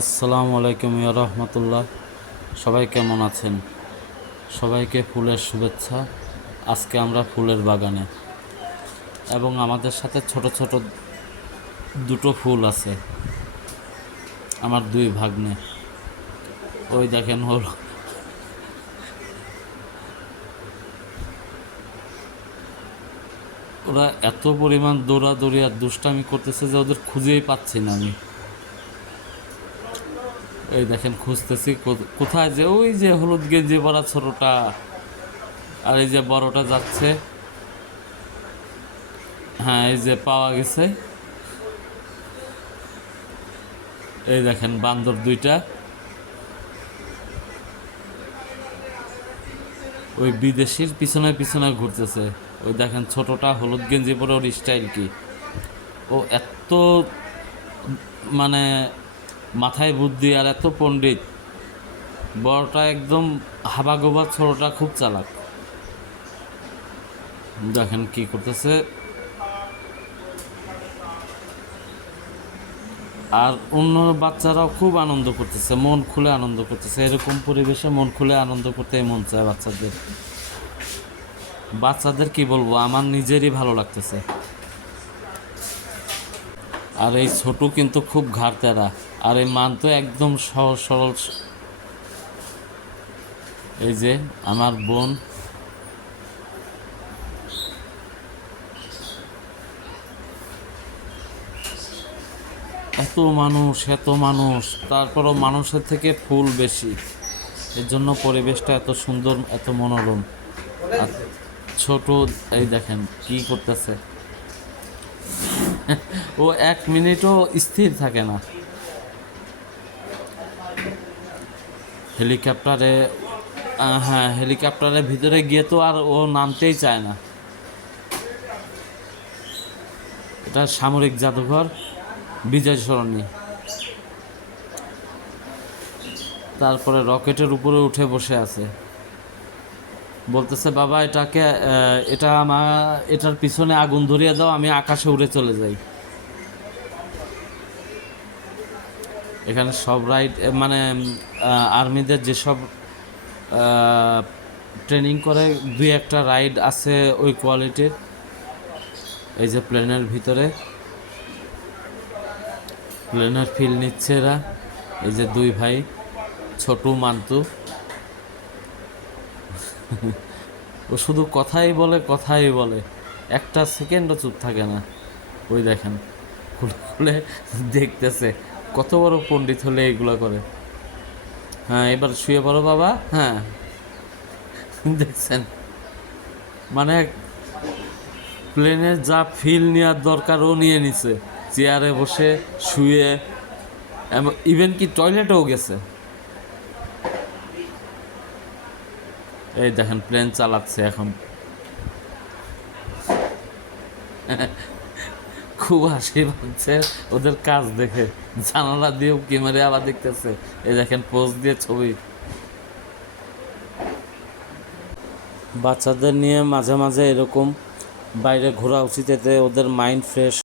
আসসালামু আলাইকুম ইয়া রাহমাতুল্লাহ। সবাই কেমন আছেন? সবাইকে ফুলের শুভেচ্ছা। আজকে আমরা ফুলের বাগানে এবং আমাদের সাথে ছোট ছোট দুটো ফুল আছে। আমার দুই ভাগ্নে, ওই দেখেন ওরা এত পরিমাণ দৌড়াদৌড়ি আর দুষ্টামি করতেছে যে ওদের খুঁজেই পাচ্ছি না আমি। এই দেখেন খুঁজতেছি কোথায়, যে ওই যে হলুদ গেঞ্জি পরা ছোটটা আর এই যে বড়টা যাচ্ছে। হ্যাঁ, এই যে পাওয়া গেছে। এই দেখেন বান্দর দুইটা ওই বিদেশির পিছনে পিছনে ঘুরতেছে। ওই দেখেন ছোটটা হলুদ গেঞ্জি পরে, ওর স্টাইল কি! ও এত মানে মাথায় বুদ্ধি আর এত পণ্ডিত। বড়টা একদম হাবাগোবা, ছোটটা খুব চালাক। দেখেন কি করতেছে। আর অন্য বাচ্চারাও খুব আনন্দ করতেছে, মন খুলে আনন্দ করতেছে। এরকম পরিবেশে মন খুলে আনন্দ করতে মন চায় বাচ্চাদের। বাচ্চাদের কি বলবো, আমার নিজেরই ভালো লাগতেছে। আর এই ছোট কিন্তু খুব ঘাড়তেরা, আর এই মান তো একদম সহজ সরল। এই যে আমার বোন, এত মানুষ এত মানুষ, তারপরও মানুষের থেকে ফুল বেশি। এর জন্য পরিবেশটা এত সুন্দর, এত মনোরম। আর ছোট, এই দেখেন কি করতেছে। ও এক মিনিটও স্থির থাকে না। হেলিকপ্টারে, হ্যাঁ, হেলিকপ্টারের ভিতরে গিয়ে তো আর ও নামতেই চায় না। এটা সামরিক জাদুঘর, বিজয় সরণি। তারপরে রকেটের উপরে উঠে বসে আছে, বলতেছে বাবা এটার পিছনে আগুন ধরিয়ে দাও, আমি আকাশে উড়ে চলে যাই। এখানে সব রাইড, মানে আর্মিদের যেসব ট্রেনিং করে, দুই একটা রাইড আছে ওই কোয়ালিটির। এই যে প্লেনের ভিতরে প্লেনের ফিল নিচ্ছে এরা। এই যে দুই ভাই, ছোটু মান্তু। ও শুধু কথাই বলে কথাই বলে, একটা সেকেন্ডও চুপ থাকে না। ওই দেখেন খুলে খুলে দেখতেছে, কত বড় পণ্ডিত হলে এগুলো করে। হ্যাঁ, এবার শুয়ে পড়ো বাবা। হ্যাঁ, দেখছেন, মানে প্লেনের যা ফিল নেওয়ার দরকার ও নিয়ে নিছে, চেয়ারে বসে, শুয়ে, ইভেন কি টয়লেটেও গেছে। এই দেখেন প্লেন চালাচ্ছে এখন। খুব হাসি পাচ্ছে ওদের কাজ দেখে, জানালা দিয়েও ক্যামেরা আবার দেখতেছে। এই দেখেন পোজ দিয়ে ছবি। বাচ্চাদের নিয়ে মাঝে মাঝে এরকম বাইরে ঘোরা উচিত, এতে ওদের মাইন্ড ফ্রেশ।